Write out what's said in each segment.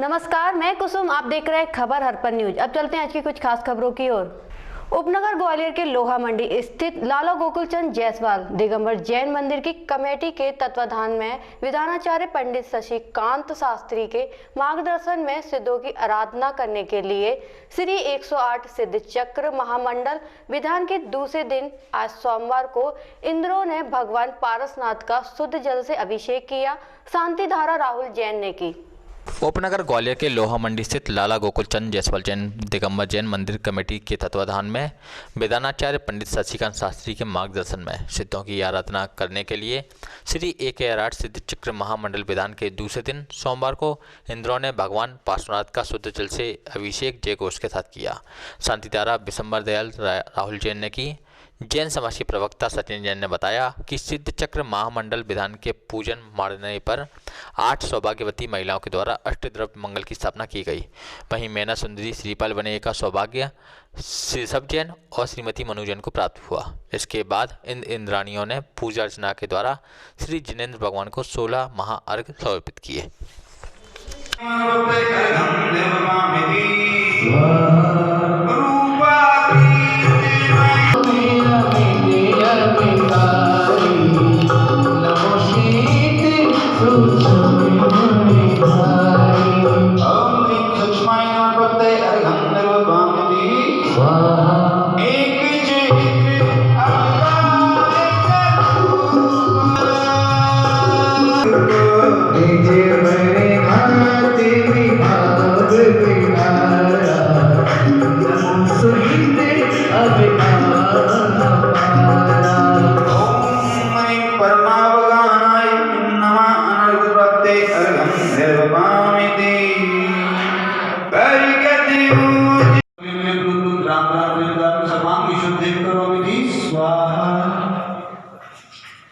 नमस्कार, मैं कुसुम। आप देख रहे हैं खबर हरपन न्यूज। अब चलते हैं आज की कुछ खास खबरों की ओर। उपनगर ग्वालियर के लोहा मंडी स्थित लाला गोकुलचंद जायसवाल दिगंबर जैन मंदिर की कमेटी के तत्वाधान में विधानाचार्य पंडित शशिकांत शास्त्री के मार्गदर्शन में सिद्धों की आराधना करने के लिए श्री 108 सिद्ध चक्र महामंडल विधान के दूसरे दिन आज सोमवार को इंद्रों ने भगवान पारसनाथ का शुद्ध जल से अभिषेक किया। शांति धारा राहुल जैन ने की। उपनगर ग्वालियर के लोहा मंडी स्थित लाला गोकुलचंद जायसवाल जैन दिगंबर जैन मंदिर कमेटी के तत्वाधान में विधानाचार्य पंडित शशिकांत शास्त्री के मार्गदर्शन में सिद्धों की आराधना करने के लिए श्री 108 सिद्ध चक्र महामंडल विधान के दूसरे दिन सोमवार को इंद्रों ने भगवान पार्श्वनाथ का शुद्ध जल से अभिषेक जय घोष के साथ किया। शांतिधारा बिशंबर दयाल राहुल जैन ने की। जैन समाज के प्रवक्ता सचिन जैन ने बताया कि सिद्ध चक्र महामंडल विधान के पूजन मारने पर 8 सौभाग्यवती महिलाओं के द्वारा अष्टद्रव्य मंगल की स्थापना की गई। वहीं मैना सुंदरी श्रीपाल बने का सौभाग्य ऋषभ जैन और श्रीमती मनु जैन को प्राप्त हुआ। इसके बाद इन इंद्राणियों ने पूजा अर्चना के द्वारा श्री जिनेन्द्र भगवान को 16 महाअर्घ समर्पित किए।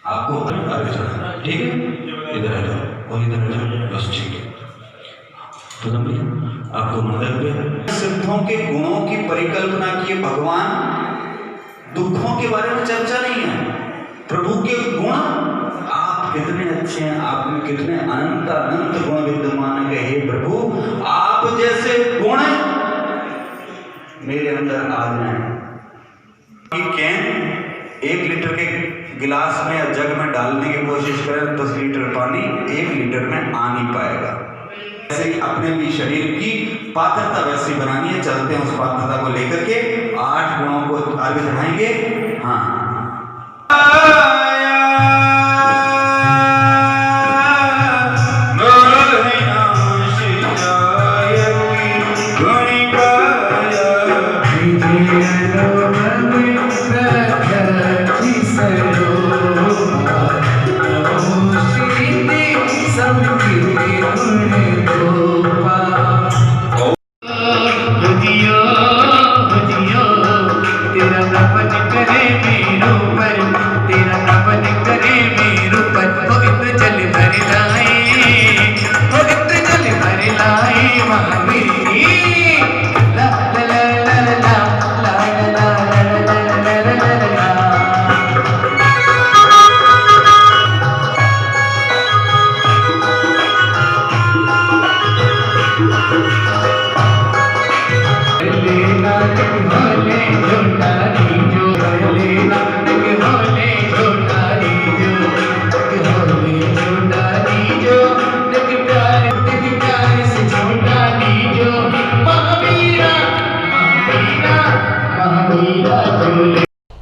आपको ठीक है, इधर आ जाओ और इधर आ जाओ, बस ठीक है। तो आपको मदद पे सिद्धों के गुणों की परिकल्पना की। भगवान दुखों के बारे में चर्चा नहीं है, प्रभु के गुण। आप कितने अच्छे हैं, आप में कितने अनंत अनंत गुण विद्यमान है। हे प्रभु, आप जैसे गुण मेरे अंदर आ जाए। कैन 1 लीटर के गिलास में या जग में डालने की कोशिश करें 10 लीटर पानी 1 लीटर में आ नहीं पाएगा। ऐसे ही अपने भी शरीर की पात्रता वैसी बनानी है। चलते हैं उस पात्रता को लेकर के 8 गुणों को आगे बढ़ाएंगे। हाँ,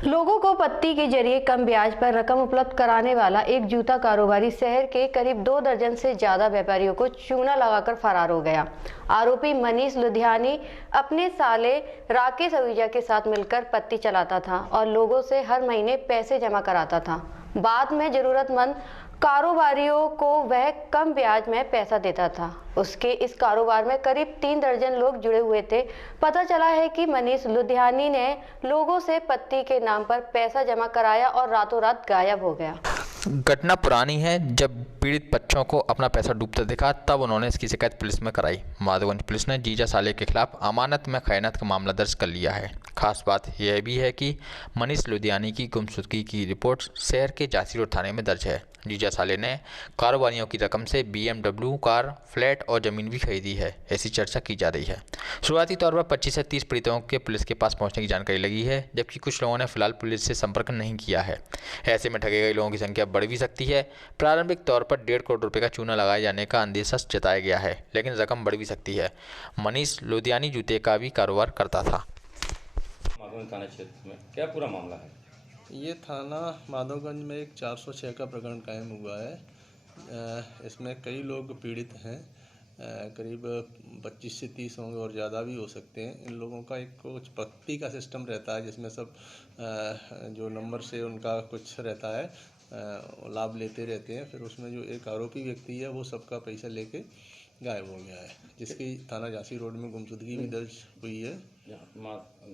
लोगों को पत्ती के जरिए कम ब्याज पर रकम उपलब्ध कराने वाला एक जूता कारोबारी शहर के करीब 2 दर्जन से ज्यादा व्यापारियों को चूना लगाकर फरार हो गया। आरोपी मनीष लुधियानी अपने साले राकेश अहूजा के साथ मिलकर पत्ती चलाता था और लोगों से हर महीने पैसे जमा कराता था। बाद में जरूरतमंद कारोबारियों को वह कम ब्याज में पैसा देता था। उसके इस कारोबार में करीब 3 दर्जन लोग जुड़े हुए थे। पता चला है कि मनीष लुधियानी ने लोगों से पत्ती के नाम पर पैसा जमा कराया और रातों रात गायब हो गया। घटना पुरानी है। जब पीड़ित बच्चों को अपना पैसा डूबता देखा तब उन्होंने इसकी शिकायत पुलिस में कराई। माधोगंज पुलिस ने जीजा साले के खिलाफ अमानत में खयानत का मामला दर्ज कर लिया है। खास बात यह भी है कि मनीष लुधियानी की गुमशुदगी की रिपोर्ट शहर के जासी रोड थाने में दर्ज है। जीजा साले ने कारोबारियों की रकम से BMW कार, फ्लैट और ज़मीन भी खरीदी है, ऐसी चर्चा की जा रही है। शुरुआती तौर पर 25 से 30 पीड़ितों के पुलिस के पास पहुंचने की जानकारी लगी है, जबकि कुछ लोगों ने फिलहाल पुलिस से संपर्क नहीं किया है। ऐसे में ठगे गए लोगों की संख्या बढ़ भी सकती है। प्रारंभिक तौर पर 1.5 करोड़ रुपये का चूना लगाए जाने का अंदेशा जताया गया है, लेकिन रकम बढ़ भी सकती है। मनीष लुधियानी जूते का भी कारोबार करता था। माधवगंज थाना क्षेत्र में क्या पूरा मामला है? ये थाना माधवगंज में एक 406 का प्रकरण कायम हुआ है। इसमें कई लोग पीड़ित हैं, करीब 25 से 30 होंगे और ज़्यादा भी हो सकते हैं। इन लोगों का एक कुछ पत्ती का सिस्टम रहता है, जिसमें सब जो नंबर से उनका कुछ रहता है, लाभ लेते रहते हैं। फिर उसमें जो एक आरोपी व्यक्ति है वो सबका पैसा लेके गायब हो गया है, जिसकी थाना झांसी रोड में गुमशुदगी भी दर्ज हुई है।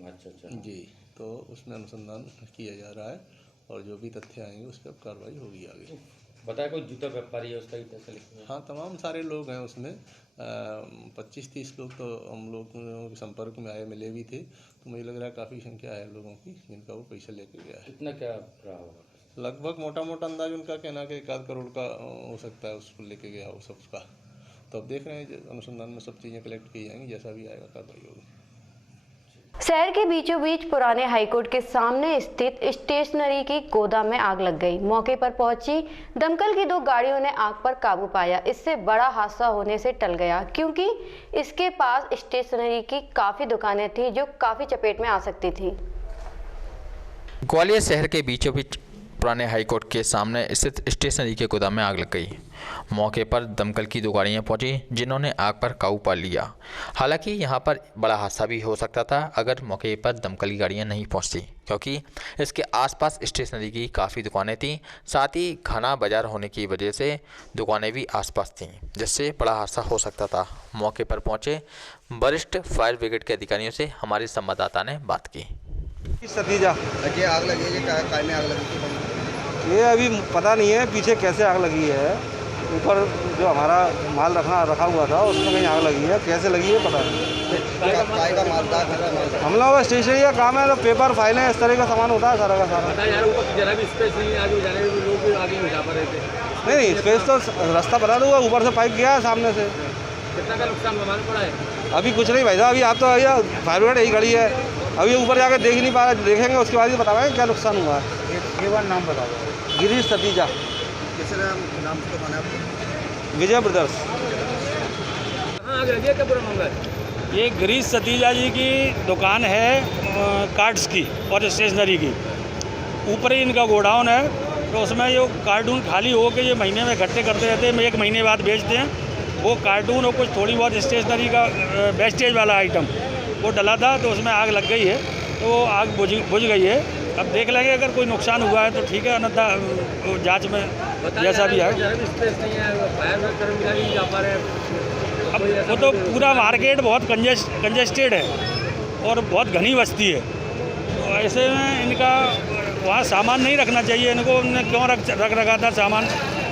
अच्छा जी, तो उसमें अनुसंधान किया जा रहा है और जो भी तथ्य आएंगे उस पर कार्रवाई होगी आगे। बताया कोई जूता व्यापारी है, उसका ही पैसा लिखा है? हाँ, तमाम सारे लोग हैं उसमें। 25-30 लोग तो हम लोग के संपर्क में आए, मिले भी थे, तो मुझे लग रहा है काफ़ी संख्या है लोगों की जिनका वो पैसा लेके गया है। कितना क्या रहा होगा? लगभग मोटा मोटा अंदाज उनका कहना कि 1 आध करोड़ का हो सकता है उसको लेके गया हो सबका। तो अब देख रहे हैं, अनुसंधान में सब चीज़ें कलेक्ट की जाएंगी, जैसा भी आएगा कार्रवाई होगी। शहर के बीचों बीच पुराने हाईकोर्ट के सामने स्थित स्टेशनरी की गोदाम में आग लग गई। मौके पर पहुंची दमकल की 2 गाड़ियों ने आग पर काबू पाया। इससे बड़ा हादसा होने से टल गया, क्योंकि इसके पास स्टेशनरी की काफी दुकानें थी जो काफी चपेट में आ सकती थी। ग्वालियर शहर के बीचों बीच पुराने हाईकोर्ट के सामने स्थित स्टेशनरी के गोदाम में आग लग गई। मौके पर दमकल की 2 गाड़ियां पहुंची, जिन्होंने आग पर काबू पा लिया। हालांकि यहां पर बड़ा हादसा भी हो सकता था अगर मौके पर दमकल की गाड़ियां नहीं पहुंचती, क्योंकि इसके आसपास स्टेशनरी की काफ़ी दुकानें थीं। साथ ही घना बाजार होने की वजह से दुकानें भी आसपास थीं, जिससे बड़ा हादसा हो सकता था। मौके पर पहुंचे वरिष्ठ फायर ब्रिगेड के अधिकारियों से हमारे संवाददाता ने बात की। सतीजा ये आग लगी है, ये काय में आग लगी थी? ये अभी पता नहीं है पीछे कैसे आग लगी है। ऊपर जो हमारा माल रखा हुआ था उसमें कहीं आग लगी है, कैसे लगी है पता नहीं। काय का मालदार हम लोग का स्टेशनरी का काम है, तो पेपर फाइलें इस तरह का सामान होता है सारा का सारा। जरा भी स्पेस नहीं है, आगे जाने में लोग आगे नहीं जा पा रहे थे। नहीं, स्पेस तो रास्ता बना दूंगा, ऊपर से पाइप गया है सामने से। कितना का नुकसान मालूम पड़ा है? अभी कुछ नहीं भाई साहब, अभी आप तो भैया फायर ब्रिगेड यही खड़ी है, अभी ऊपर जाकर देख नहीं पा रहे, देखेंगे उसके बाद ही बताएंगे क्या नुकसान हुआ है। एक बार नाम बताओ। गिरीश सतीजा। किस नाम से दुकान है आपकी? विजय ब्रदर्स। हाँ, आग लगी है, क्या पूरा मामला है? ये गिरीश सतीजा जी की दुकान है कार्ड्स की और स्टेशनरी की। ऊपर ही इनका गोडाउन है, तो उसमें जो कार्टून खाली हो के ये महीने में इकट्ठे करते रहते हैं, 1 महीने बाद बेचते हैं। वो कार्टून और कुछ थोड़ी बहुत स्टेशनरी का वेस्टेज वाला आइटम वो डला था, तो उसमें आग लग गई है, तो वो आग बुझ गई है। अब देख लेंगे, अगर कोई नुकसान हुआ है तो ठीक है, अन्यथा जांच में जैसा भी है। अब वो तो पूरा मार्केट बहुत कंजेस्टेड है और बहुत घनी बस्ती है, तो ऐसे में इनका वहाँ सामान नहीं रखना चाहिए। इनको उन्होंने क्यों रख रखा था सामान,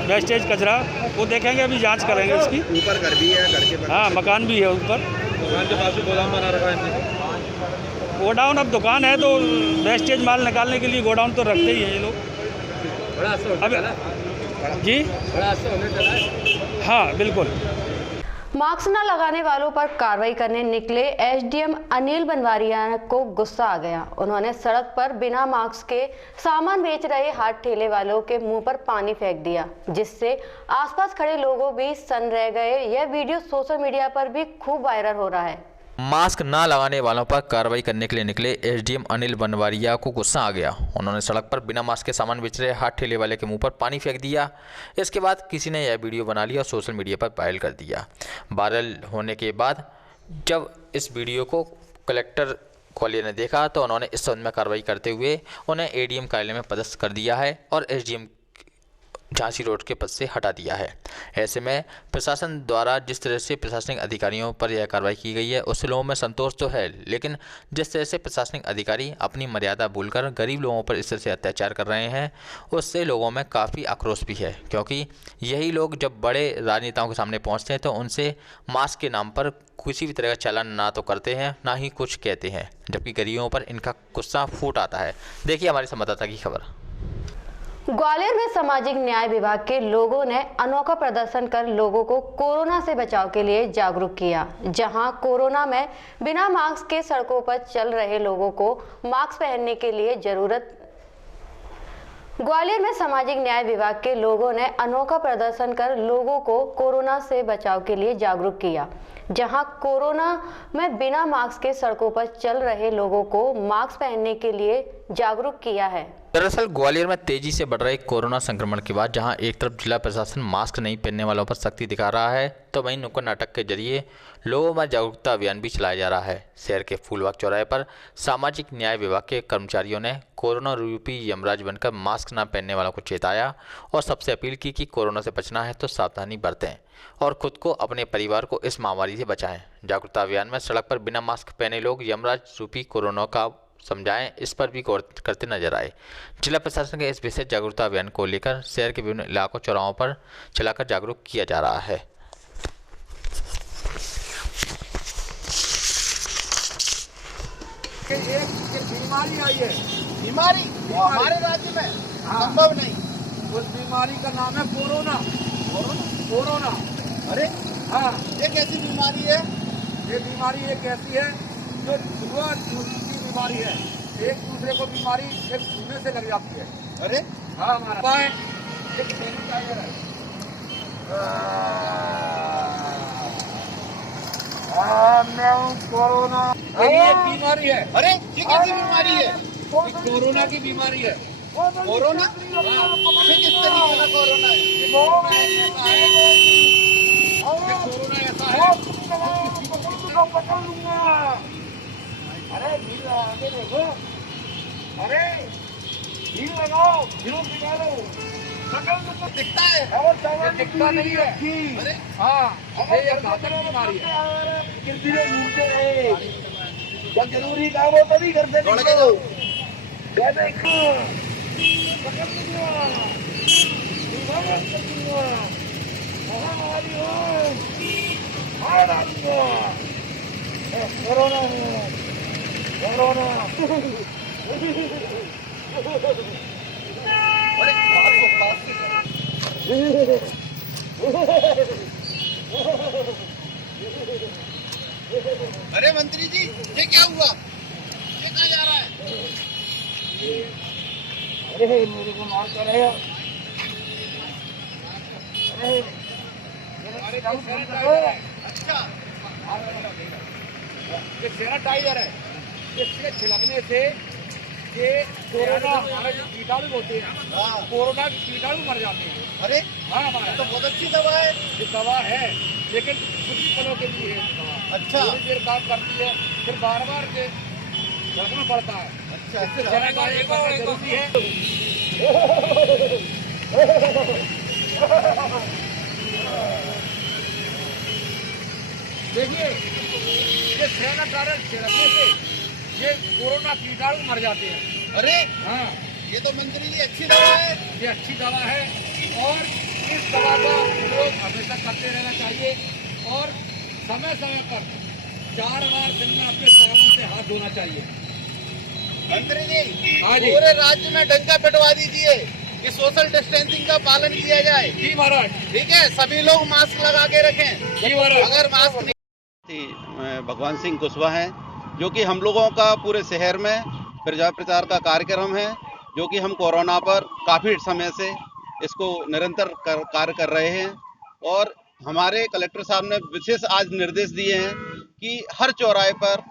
वेस्टेज कचरा, वो देखेंगे, अभी जांच करेंगे इसकी। ऊपर घर भी है, घर के हाँ, मकान भी है ऊपर। दुकान के पास भी गोदाम बना रखा है। गोडाउन, अब दुकान है तो वेस्टेज माल निकालने के लिए गोडाउन तो रखते ही हैं ये लोग। बड़ा अब जी, बड़ा होने चला है। हाँ बिल्कुल। मास्क न लगाने वालों पर कार्रवाई करने निकले एसडीएम अनिल बनवारिया को गुस्सा आ गया। उन्होंने सड़क पर बिना मास्क के सामान बेच रहे हाथ ठेले वालों के मुंह पर पानी फेंक दिया, जिससे आसपास खड़े लोगों भी सन्न रह गए। यह वीडियो सोशल मीडिया पर भी खूब वायरल हो रहा है। मास्क ना लगाने वालों पर कार्रवाई करने के लिए निकले एसडीएम अनिल बनवारिया को गुस्सा आ गया। उन्होंने सड़क पर बिना मास्क के सामान बेच रहे हाथ ठेले वाले के मुंह पर पानी फेंक दिया। इसके बाद किसी ने यह वीडियो बना लिया और सोशल मीडिया पर वायरल कर दिया। वायरल होने के बाद जब इस वीडियो को कलेक्टर ग्वालियर ने देखा तो उन्होंने इस संबंध में कार्रवाई करते हुए उन्हें एडीएम कार्यालय में पदस्थ कर दिया है और एसडीएम झांसी रोड के पद से हटा दिया है। ऐसे में प्रशासन द्वारा जिस तरह से प्रशासनिक अधिकारियों पर यह कार्रवाई की गई है उससे लोगों में संतोष तो है, लेकिन जिस तरह से प्रशासनिक अधिकारी अपनी मर्यादा भूलकर गरीब लोगों पर इस तरह से अत्याचार कर रहे हैं उससे लोगों में काफ़ी आक्रोश भी है, क्योंकि यही लोग जब बड़े राजनेताओं के सामने पहुंचते हैं तो उनसे मास्क के नाम पर किसी भी तरह का चालान ना तो करते हैं ना ही कुछ कहते हैं, जबकि गरीबों पर इनका गुस्सा फूट आता है। देखिए हमारी संवाददाता की खबर। ग्वालियर में सामाजिक न्याय विभाग के लोगों ने अनोखा प्रदर्शन कर लोगों को कोरोना से बचाव के लिए जागरूक किया। जहां कोरोना में बिना मास्क के सड़कों पर चल रहे लोगों को मास्क पहनने के लिए ग्वालियर में सामाजिक न्याय विभाग के लोगों ने अनोखा प्रदर्शन कर लोगों को कोरोना से बचाव के लिए जागरूक किया। जहां कोरोना में बिना मास्क के सड़कों पर चल रहे लोगों को मास्क पहनने के लिए जागरूक किया है। दरअसल ग्वालियर में तेजी से बढ़ रहे कोरोना संक्रमण के बाद जहां एक तरफ जिला प्रशासन मास्क नहीं पहनने वालों पर सख्ती दिखा रहा है तो वहीं नुक्कड़ नाटक के जरिए लोगों में जागरूकता अभियान भी चलाया जा रहा है। शहर के फूलबाग चौराहे पर सामाजिक न्याय विभाग के कर्मचारियों ने कोरोना रूपी यमराज बनकर मास्क न पहनने वालों को चेताया और सबसे अपील की कि कोरोना से बचना है तो सावधानी बरतें और खुद को अपने परिवार को इस महामारी से बचाएं। जागरूकता अभियान में सड़क पर बिना मास्क पहने लोग यमराज रूपी कोरोना का समझाएं, इस पर भी गौर करते नजर आए। जिला प्रशासन के इस विशेष जागरूकता अभियान को लेकर शहर के विभिन्न इलाकों चौराहों पर चलाकर जागरूक किया जा रहा है। एक बीमारी आई है, बीमारी हमारे राज्य में संभव नहीं। उस बीमारी का नाम है कोरोना। कोरोना अरे हाँ, ये कैसी बीमारी है? ये बीमारी एक ऐसी है जो छुआ छूने की बीमारी है। एक दूसरे को बीमारी एक छूने से लग जाती है। अरे हाँ, हमारा एक सैनिटाइजर है। कोरोना ये बीमारी है। अरे ये कैसी बीमारी है? कोरोना की बीमारी है। कोरोना किस तरीके का कोरोना है? कोरोना ऐसा है पकड़ लूंगा। अरे आगे देखो, अरे भीड़ लगाओ, भीड़ों निकालो, दिखता है और दिखता नहीं है। अरे हाँ, ये घातक बीमारी है। जब जरूरी काम हो तभी करते निकलो। कोरोना कोरोना अरे मंत्री जी, ये क्या हुआ? ये कहाँ जा रहा है? अरे मेरे को मार कर रहे हो। अच्छा, ये सैनिटाइजर है। इसके छिड़कने से ये कोरोना हमारे जो कीटाणु होते हैं, कोरोना के कीटाणु मर जाते हैं। अरे हाँ, हमारा तो बहुत अच्छी दवा है। ये दवा है लेकिन कुछ पलों के लिए है। अच्छा, थोड़ी देर काम करती है, फिर बार बार के रखना पड़ता है। अच्छा, इससे सैनिटाइजर जरूरी है। देखिए, ये सैनिटाइजर छिड़कने से ये कोरोना कीटाणु मर जाते हैं। अरे हाँ, ये तो मंत्री जी अच्छी दवा है। ये अच्छी दवा है और इस दवा का उपयोग हमेशा करते रहना चाहिए और समय समय पर 4 बार दिन में अपने साबुन से हाथ धोना चाहिए। मंत्री जी, हाँ जी, पूरे राज्य में डंका पिटवा दीजिए कि सोशल डिस्टेंसिंग का पालन किया जाए। जी महाराज, ठीक है, सभी लोग मास्क लगा के रखें। जी महाराज, अगर मास्क नहीं। भगवान सिंह कुशवाहा हैं, जो कि हम लोगों का पूरे शहर में प्रचार प्रचार का कार्यक्रम है, जो कि हम कोरोना पर काफ़ी समय से इसको निरंतर कार्य कर रहे हैं और हमारे कलेक्टर साहब ने विशेष आज निर्देश दिए हैं कि हर चौराहे पर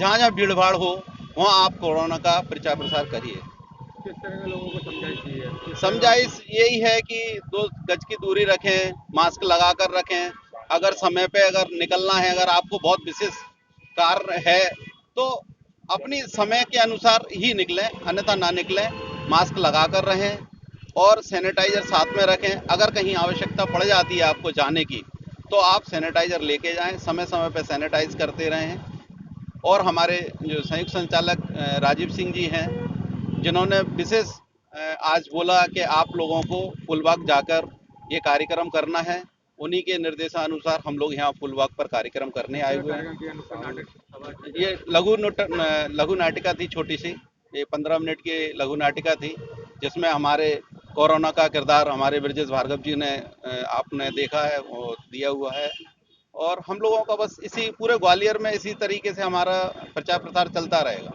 जहाँ जहाँ भीड़ भाड़ हो वहाँ आप कोरोना का प्रचार प्रसार करिए। किस तरह के लोगों को समझाइश चाहिए? समझाइश यही है कि 2 गज की दूरी रखें, मास्क लगा कर रखें। अगर समय पे अगर निकलना है, अगर आपको बहुत विशेष कार्य है तो अपनी समय के अनुसार ही निकलें, अन्यथा ना निकलें। मास्क लगा कर रहें, और सैनिटाइजर साथ में रखें। अगर कहीं आवश्यकता पड़ जाती है आपको जाने की तो आप सैनिटाइजर लेके जाएं, समय समय पर सैनिटाइज करते रहें। और हमारे जो संयुक्त संचालक राजीव सिंह जी हैं, जिन्होंने विशेष आज बोला कि आप लोगों को फुलबाग जाकर ये कार्यक्रम करना है, उन्हीं के निर्देशानुसार हम लोग यहाँ फुलबाग पर कार्यक्रम करने आए हुए हैं। ये लघु नाटिका थी, छोटी सी, ये 15 मिनट की लघु नाटिका थी, जिसमें हमारे कोरोना का किरदार हमारे ब्रजेश भार्गव जी ने आपने देखा है, वो दिया हुआ है। और हम लोगों का बस इसी पूरे ग्वालियर में इसी तरीके से हमारा प्रचार प्रसार चलता रहेगा।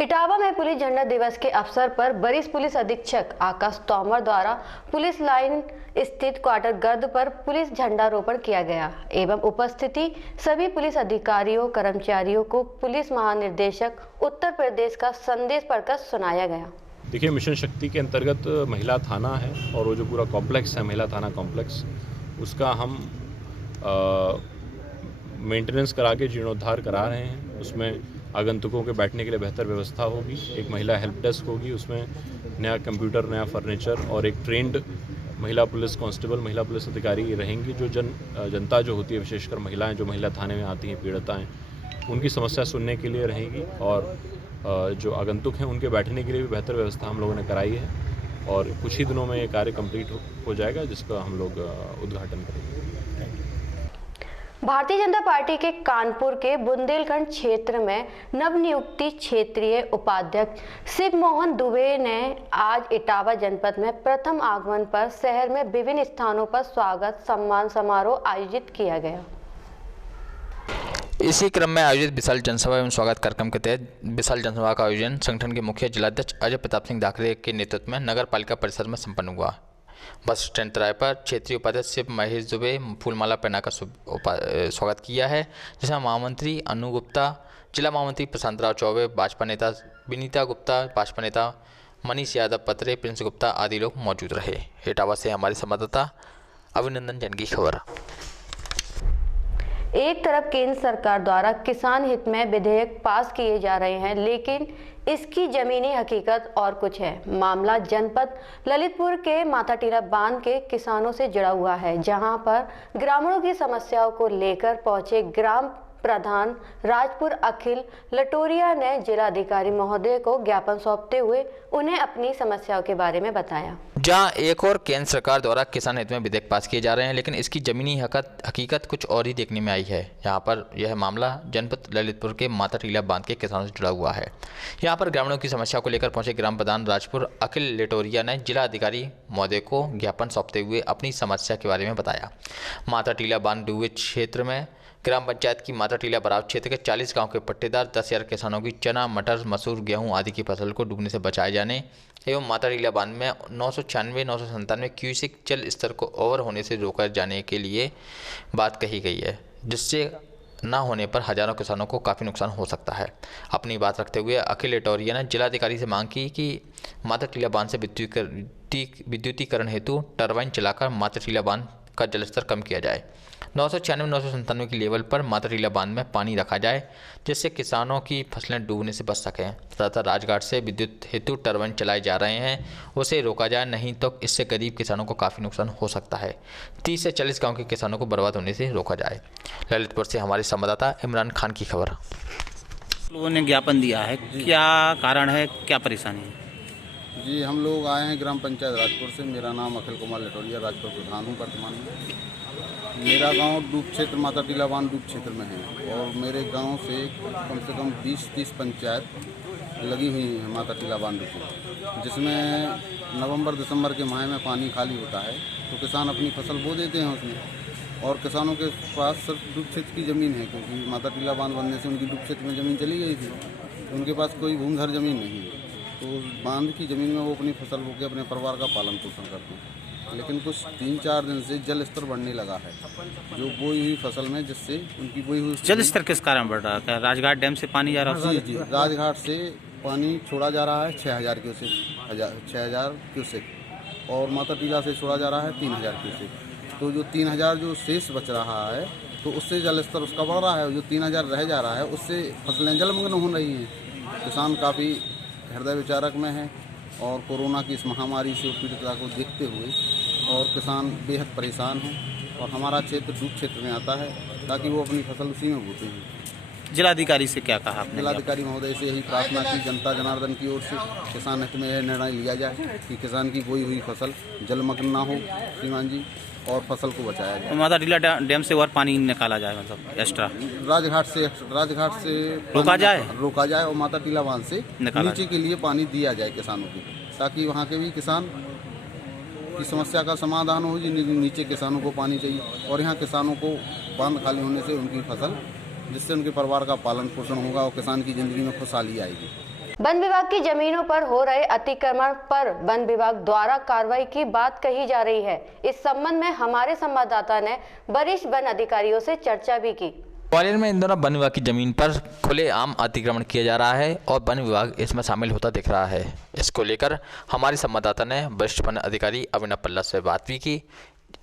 इटावा में पुलिस झंडा दिवस के अवसर पर वरिष्ठ पुलिस अधीक्षक आकाश तोमर द्वारा पुलिस लाइन स्थित क्वार्टर गर्द पर पुलिस झंडारोपण किया गया एवं उपस्थिति सभी पुलिस अधिकारियों कर्मचारियों को पुलिस महानिदेशक उत्तर प्रदेश का संदेश पढ़कर सुनाया गया। देखिए, मिशन शक्ति के अंतर्गत महिला थाना है और वो जो पूरा कॉम्प्लेक्स है महिला थाना कॉम्प्लेक्स, उसका हम मेंटेनेंस करा के जीर्णोद्धार करा रहे हैं। उसमें आगंतुकों के बैठने के लिए बेहतर व्यवस्था होगी, एक महिला हेल्प डेस्क होगी, उसमें नया कंप्यूटर, नया फर्नीचर और एक ट्रेंड महिला पुलिस कांस्टेबल, महिला पुलिस अधिकारी रहेंगी, जो जनता जो होती है, विशेषकर महिलाएं जो महिला थाने में आती हैं, पीड़िताएं, उनकी समस्या सुनने के लिए रहेंगी। और जो आगंतुक हैं उनके बैठने के लिए भी बेहतर व्यवस्था हम लोगों ने कराई है और कुछ ही दिनों में ये कार्य कंप्लीट हो जाएगा, जिसका हम लोग उद्घाटन करेंगे। भारतीय जनता पार्टी के कानपुर के बुंदेलखंड क्षेत्र में नवनियुक्ति क्षेत्रीय उपाध्यक्ष शिव मोहन दुबे ने आज इटावा जनपद में प्रथम आगमन पर शहर में विभिन्न स्थानों पर स्वागत सम्मान समारोह आयोजित किया गया। इसी क्रम में आयोजित विशाल जनसभा एवं स्वागत कार्यक्रम के तहत विशाल जनसभा का आयोजन संगठन के मुख्य जिलाध्यक्ष अजय प्रताप सिंह दाखले के नेतृत्व में नगर पालिका परिसर में संपन्न हुआ। बस स्टैंड तिराहे पर क्षेत्रीय उपाध्यक्ष शिव महेश दुबे फूलमाला पहनाकर स्वागत किया है, जिसमें महामंत्री अनु गुप्ता, जिला महामंत्री प्रशांत राव चौबे, भाजपा नेता विनीता गुप्ता, भाजपा नेता मनीष यादव पत्रे, प्रिंस गुप्ता आदि लोग मौजूद रहे। इटावा से हमारे संवाददाता अभिनंदन जैन की खबर। एक तरफ केंद्र सरकार द्वारा किसान हित में विधेयक पास किए जा रहे हैं, लेकिन इसकी जमीनी हकीकत और कुछ है। मामला जनपद ललितपुर के माथाटीला बांध के किसानों से जुड़ा हुआ है, जहां पर ग्रामीणों की समस्याओं को लेकर पहुंचे ग्राम प्रधान राजपुर अखिल लटोरिया ने जिलाधिकारी महोदय को ज्ञापन सौंपते हुए उन्हें अपनी समस्याओं के बारे में बताया। जहां एक और केंद्र सरकार द्वारा किसान हित में विधेयक पास किए जा रहे हैं, लेकिन इसकी जमीनी हकीकत कुछ और ही देखने में आई है। यहाँ पर यह मामला जनपद ललितपुर के माथाटीला बांध के किसानों से जुड़ा हुआ है। यहाँ पर ग्रामीणों की समस्या को लेकर पहुंचे ग्राम प्रधान राजपुर अखिल लेटोरिया ने जिलाधिकारी महोदय को ज्ञापन सौंपते हुए अपनी समस्या के बारे में बताया। माथाटीला बांध डूबे क्षेत्र में ग्राम पंचायत की माथाटीला बराव क्षेत्र के 40 गांव के पट्टेदार 10,000 किसानों की चना, मटर, मसूर, गेहूं आदि की फसल को डूबने से बचाए जाने एवं माथाटीला बांध में 996-997 क्यूसेक जल स्तर को ओवर होने से रोका जाने के लिए बात कही गई है, जिससे न होने पर हजारों किसानों को काफ़ी नुकसान हो सकता है। अपनी बात रखते हुए अखिल लेटोरिया ने जिलाधिकारी से मांग की कि माथाटीला बांध से विद्युतीकरण हेतु टरबाइन चलाकर माथाटीला बांध का जलस्तर कम किया जाए। 996-997 की लेवल पर माथाटीला बांध में पानी रखा जाए, जिससे किसानों की फसलें डूबने से बच सकें तथा राजघाट से विद्युत हेतु टरबाइन चलाए जा रहे हैं उसे रोका जाए, नहीं तो इससे गरीब किसानों को काफ़ी नुकसान हो सकता है। 30 से 40 गांव के किसानों को बर्बाद होने से रोका जाए। ललितपुर से हमारे संवाददाता इमरान खान की खबर। लोगों ने ज्ञापन दिया है, क्या कारण है, क्या परेशानी है? जी, हम लोग आए हैं ग्राम पंचायत राजपुर से। मेरा नाम अखिल कुमार लटोरिया, राजपुर प्रधान हूँ वर्तमान में। मेरा गांव डूब क्षेत्र माथाटीला बांध डूब क्षेत्र में है और मेरे गांव से कम 20-30 पंचायत लगी हुई हैं माथाटीला बांध से, जिसमें नवंबर-दिसंबर के माह में पानी खाली होता है तो किसान अपनी फसल बो देते हैं उसमें। और किसानों के पास सिर्फ डूब क्षेत्र की ज़मीन है, क्योंकि माथाटीला बांध बनने से उनकी डूब क्षेत्र में ज़मीन चली गई थी, उनके पास कोई भूमिधर ज़मीन नहीं है, तो बांध की ज़मीन में वो अपनी फसल बो के अपने परिवार का पालन पोषण करते हैं। लेकिन कुछ 3-4 दिन से जल स्तर बढ़ने लगा है जो बोई हुई फसल में, जिससे उनकी बोई हुई जल स्तर किस कारण बढ़ रहा है? राजघाट डैम से पानी जा रहा है? जी, राजघाट से पानी छोड़ा जा रहा है 6,000 क्यूसेक और माथाटीला से छोड़ा जा रहा है 3,000 क्यूसेक। तो जो 3,000 जो शेष बच रहा है तो उससे जल स्तर उसका बढ़ रहा है, जो 3,000 रह जा रहा है उससे फसलें जलमग्न हो रही हैं। किसान काफ़ी हृदय विचारक में है और कोरोना की इस महामारी से पीड़ितता को देखते हुए और किसान बेहद परेशान हैं और हमारा क्षेत्र डूब क्षेत्र में आता है ताकि वो अपनी फसल उसी में बोते हैं। जिलाधिकारी से क्या कहा आपने? जिलाधिकारी महोदय से यही प्रार्थना की जनता जनार्दन की ओर से किसान हित में यह निर्णय लिया जाए कि किसान की बोई हुई फसल जलमग्न ना हो श्रीमान जी और फसल को बचाया जाए। माता टीला डैम से और पानी निकाला जाए, मतलब एक्स्ट्रा राजघाट से रोका जाए और माता टीला बांध से नीचे के लिए पानी दिया जाए किसानों को, ताकि वहाँ के भी किसान की समस्या का समाधान हो। जिन नीचे किसानों को पानी चाहिए और यहाँ किसानों को बांध खाली होने से उनकी फसल, जिससे उनके परिवार का पालन पोषण होगा और किसान की जिंदगी में खुशहाली आएगी। वन विभाग की जमीनों पर हो रहे अतिक्रमण पर वन विभाग द्वारा कार्रवाई की बात कही जा रही है। इस संबंध में हमारे संवाददाता ने वरिष्ठ वन अधिकारियों से चर्चा भी की। ग्वालियर में इन दोनों वन विभाग की जमीन पर खुलेआम अतिक्रमण किया जा रहा है और वन विभाग इसमें शामिल होता दिख रहा है। इसको लेकर हमारे संवाददाता ने वरिष्ठ वन अधिकारी अभिनव पल्लव से बात भी की।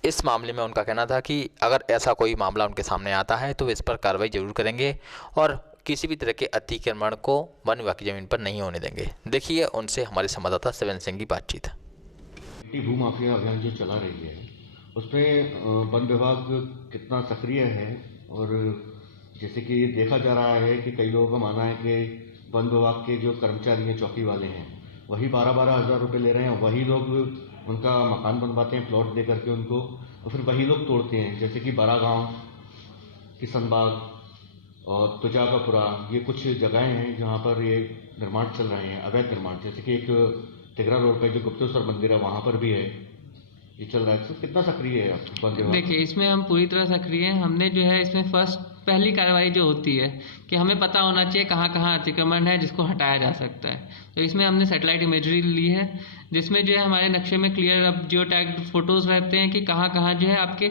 इस मामले में उनका कहना था कि अगर ऐसा कोई मामला उनके सामने आता है तो इस पर कार्रवाई जरूर करेंगे और किसी भी तरह के अतिक्रमण को वन विभाग की जमीन पर नहीं होने देंगे। देखिए उनसे हमारे संवाददाता शिवेंद्र सिंह की बातचीत। भू माफिया अभियान जो चला रही है उसमें वन विभाग कितना सक्रिय है, और जैसे कि देखा जा रहा है कि कई लोगों का मानना है कि वन विभाग के जो कर्मचारी हैं, चौकी वाले हैं, वही 12-12 हज़ार रुपये ले रहे हैं। वही लोग उनका मकान बनवाते हैं प्लॉट दे करके उनको, और फिर वही लोग तोड़ते हैं। जैसे कि बारागांव, किशनबाग और तुजाकापुरा, ये कुछ जगहें हैं जहाँ पर ये निर्माण चल रहे हैं, अवैध निर्माण। जैसे कि एक तिगरा रोड पर जो गुप्तेश्वर मंदिर है वहाँ पर भी है, ये चल रहा है। तो कितना सक्रिय है आप? देखिए, इसमें हम पूरी तरह सक्रिय हैं। हमने जो है इसमें पहली कार्रवाई जो होती है कि हमें पता होना चाहिए कहाँ कहाँ अतिक्रमण है जिसको हटाया जा सकता है। तो इसमें हमने सैटेलाइट इमेजरी ली है, जिसमें जो है हमारे नक्शे में क्लियर अब जियो टैग फोटोज़ रहते हैं कि कहाँ कहाँ जो है आपके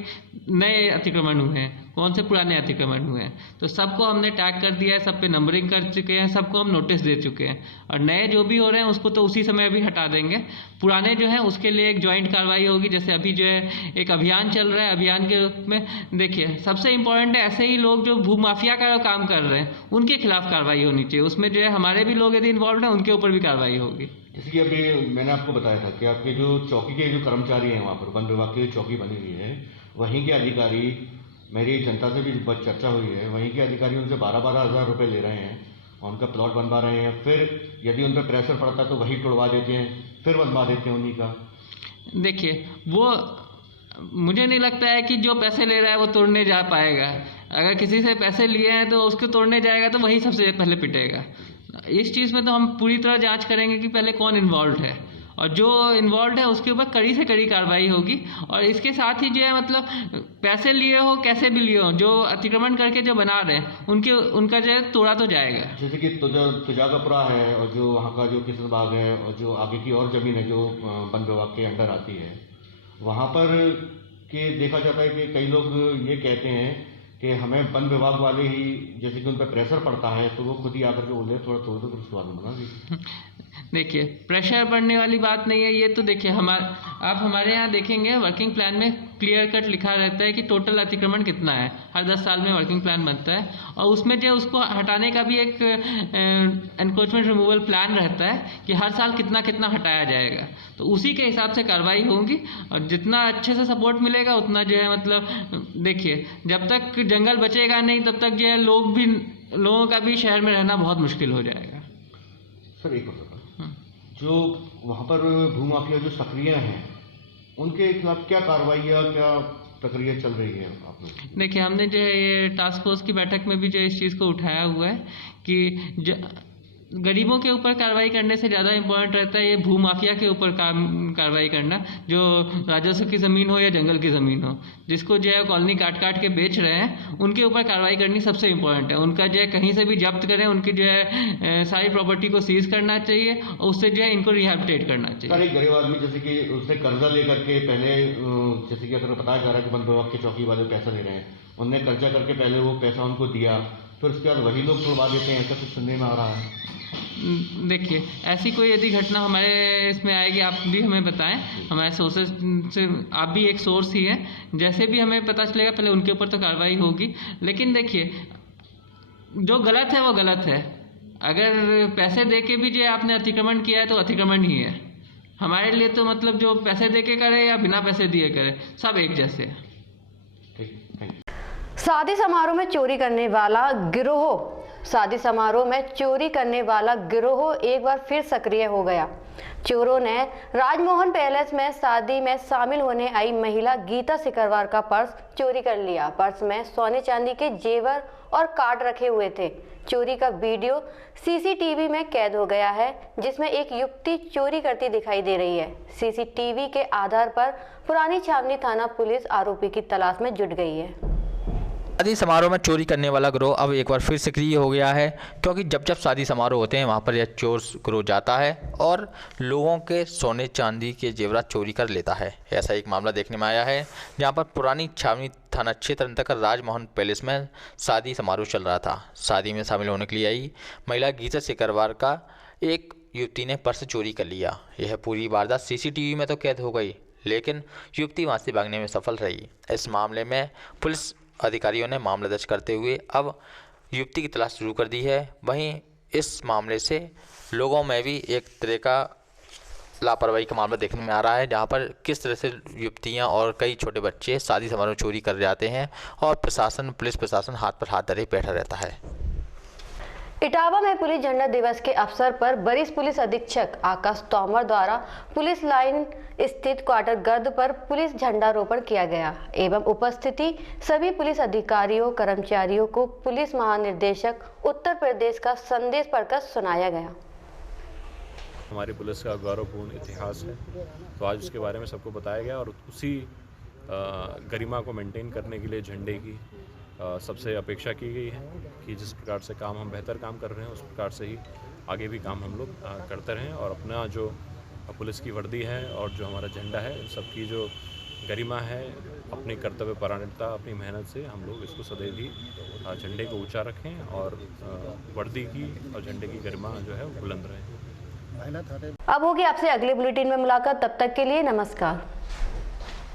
नए अतिक्रमण हुए हैं, कौन से पुराने अतिक्रमण हुए हैं। तो सबको हमने टैग कर दिया है, सब पे नंबरिंग कर चुके हैं, सबको हम नोटिस दे चुके हैं। और नए जो भी हो रहे हैं उसको तो उसी समय अभी हटा देंगे। पुराने जो हैं उसके लिए एक जॉइंट कार्रवाई होगी। जैसे अभी जो है एक अभियान चल रहा है, अभियान के रूप में देखिए सबसे इम्पोर्टेंट है ऐसे ही लोग जो भू माफिया का काम कर रहे हैं उनके खिलाफ कार्रवाई होनी चाहिए। उसमें जो है हमारे भी लोग यदि इन्वॉल्व हैं उनके ऊपर भी कार्रवाई होगी। जैसे कि अभी मैंने आपको बताया था कि आपके जो चौकी के जो कर्मचारी हैं वहाँ पर वन विभाग की चौकी बनी हुई है, वहीं के अधिकारी, मेरी जनता से भी बहुत चर्चा हुई है, वहीं के अधिकारी उनसे 12-12 हज़ार रुपये ले रहे हैं और उनका प्लॉट बनवा रहे हैं। फिर यदि उन पर प्रेशर पड़ता है तो वही तोड़वा देते हैं, फिर बनवा देते हैं उन्हीं का। देखिए, वो मुझे नहीं लगता है कि जो पैसे ले रहा है वो तोड़ने जा पाएगा। अगर किसी से पैसे लिए हैं तो उसको तोड़ने जाएगा तो वही सबसे पहले पिटेगा। इस चीज़ में तो हम पूरी तरह जांच करेंगे कि पहले कौन इन्वॉल्व है, और जो इन्वॉल्व है उसके ऊपर कड़ी से कड़ी कार्रवाई होगी। और इसके साथ ही जो है मतलब पैसे लिए हो कैसे भी लिए हो, जो अतिक्रमण करके जो बना रहे हैं उनका जो है तोड़ा तो जाएगा। जैसे कि तुजाकापुरा है और जो वहाँ का जो किशनबाग है और जो आगे की और ज़मीन है जो वन विभाग के अंडर आती है, वहाँ पर के देखा जाता है कि कई लोग ये कहते हैं कि हमें वन विभाग वाले ही, जैसे कि उन पर प्रेशर पड़ता है तो वो खुद ही आकर के बोलते थोड़ा तो फिर उसके बाद बना दीजिए। देखिए, प्रेशर पड़ने वाली बात नहीं है ये तो। देखिए आप हमारे यहाँ देखेंगे वर्किंग प्लान में क्लियर कट लिखा रहता है कि टोटल अतिक्रमण कितना है। हर 10 साल में वर्किंग प्लान बनता है और उसमें जो उसको हटाने का भी एक एनक्रोचमेंट रिमूवल प्लान रहता है कि हर साल कितना कितना हटाया जाएगा। तो उसी के हिसाब से कार्रवाई होगी और जितना अच्छे से सपोर्ट मिलेगा उतना जो है मतलब देखिए, जब तक जंगल बचेगा नहीं तब तक जो है लोगों का भी शहर में रहना बहुत मुश्किल हो जाएगा। सर एक और जो वहाँ पर भूमाफिया जो सक्रिय हैं उनके खिलाफ क्या कार्रवाई या क्या प्रक्रिया चल रही है आप लोग? देखिए, हमने जो है ये टास्क फोर्स की बैठक में भी जो इस चीज़ को उठाया हुआ है कि गरीबों के ऊपर कार्रवाई करने से ज़्यादा इम्पोर्टेंट रहता है ये भू माफिया के ऊपर कार्रवाई करना, जो राजस्व की ज़मीन हो या जंगल की ज़मीन हो, जिसको जो है कॉलोनी काट काट के बेच रहे हैं, उनके ऊपर कार्रवाई करनी सबसे इम्पोर्टेंट है। उनका जो है कहीं से भी जब्त करें, उनकी जो है सारी प्रॉपर्टी को सीज करना चाहिए और उससे जो है इनको रिहैबिलिटेट करना चाहिए। सर, एक गरीब आदमी जैसे कि उसने कर्जा लेकर के पहले, जैसे कि अगर बताया जा रहा है कि वन विभाग के चौकी वाले पैसा ले रहे हैं, उनने कर्जा करके पहले वो पैसा उनको दिया, फिर उसके बाद वही लोग तोड़वा देते हैं, ऐसा कुछ सुनने में आ रहा है। देखिए, ऐसी कोई यदि घटना हमारे इसमें आएगी आप भी हमें बताएं, हमारे सोर्सेज से, आप भी एक सोर्स ही हैं, जैसे भी हमें पता चलेगा पहले उनके ऊपर तो कार्रवाई होगी। लेकिन देखिए, जो गलत है वो गलत है। अगर पैसे दे के भी जो आपने अतिक्रमण किया है तो अतिक्रमण ही है। हमारे लिए तो मतलब जो पैसे दे के करे या बिना पैसे दिए करे, सब एक जैसे हैं। शादी समारोह में चोरी करने वाला गिरोह एक बार फिर सक्रिय हो गया। चोरों ने राजमोहन पैलेस में शादी में शामिल होने आई महिला गीता सिकरवार का पर्स चोरी कर लिया। पर्स में सोने चांदी के जेवर और कार्ड रखे हुए थे। चोरी का वीडियो सीसीटीवी में कैद हो गया है, जिसमें एक युवती चोरी करती दिखाई दे रही है। सीसीटीवी के आधार पर पुरानी छावनी थाना पुलिस आरोपी की तलाश में जुट गई है। शादी समारोह में चोरी करने वाला गिरोह अब एक बार फिर सक्रिय हो गया है, क्योंकि जब जब शादी समारोह होते हैं वहां पर यह चोर गिरोह जाता है और लोगों के सोने चांदी के जेवरात चोरी कर लेता है। ऐसा एक मामला देखने में आया है, जहां पर पुरानी छावनी थाना क्षेत्र अंतर्गत राजमोहन पैलेस में शादी समारोह चल रहा था। शादी में शामिल होने के लिए आई महिला गीता सिकरवार का एक युवती ने पर्स चोरी कर लिया। यह पूरी वारदात सीसीटीवी में तो कैद हो गई, लेकिन युवती वहाँ से भागने में सफल रही। इस मामले में पुलिस अधिकारियों ने मामला दर्ज करते हुए अब युवती की तलाश शुरू कर दी है। वहीं इस मामले से लोगों में भी एक तरह का लापरवाही का मामला देखने में आ रहा है, जहां पर किस तरह से युवतियां और कई छोटे बच्चे शादी समारोह चोरी कर जाते हैं और पुलिस प्रशासन हाथ पर हाथ धरे बैठा रहता है। इटावा में पुलिस झंडा दिवस के अवसर पर वरिष्ठ पुलिस अधीक्षक आकाश तोमर द्वारा पुलिस लाइन स्थित क्वार्टर गर्द पर पुलिस झंडारोपण किया गया एवं उपस्थिति सभी पुलिस अधिकारियों कर्मचारियों को पुलिस महानिदेशक उत्तर प्रदेश का संदेश पढ़कर सुनाया गया। हमारी पुलिस का गौरवपूर्ण इतिहास है, तो आज उसके बारे में सबको बताया गया और उसी गरिमा को मेंटेन करने के लिए झंडे की सबसे अपेक्षा की गई है कि जिस प्रकार से काम हम बेहतर काम कर रहे हैं उस प्रकार से ही आगे भी काम हम लोग करते रहें और अपना जो पुलिस की वर्दी है और जो हमारा झंडा है, इन सबकी जो गरिमा है, अपनी कर्तव्य परायणता, अपनी मेहनत से हम लोग इसको सदैव ही झंडे को ऊंचा रखें और वर्दी की और झंडे की गरिमा जो है वो बुलंद रहे। अब होगी आपसे अगले बुलेटिन में मुलाकात, तब तक के लिए नमस्कार।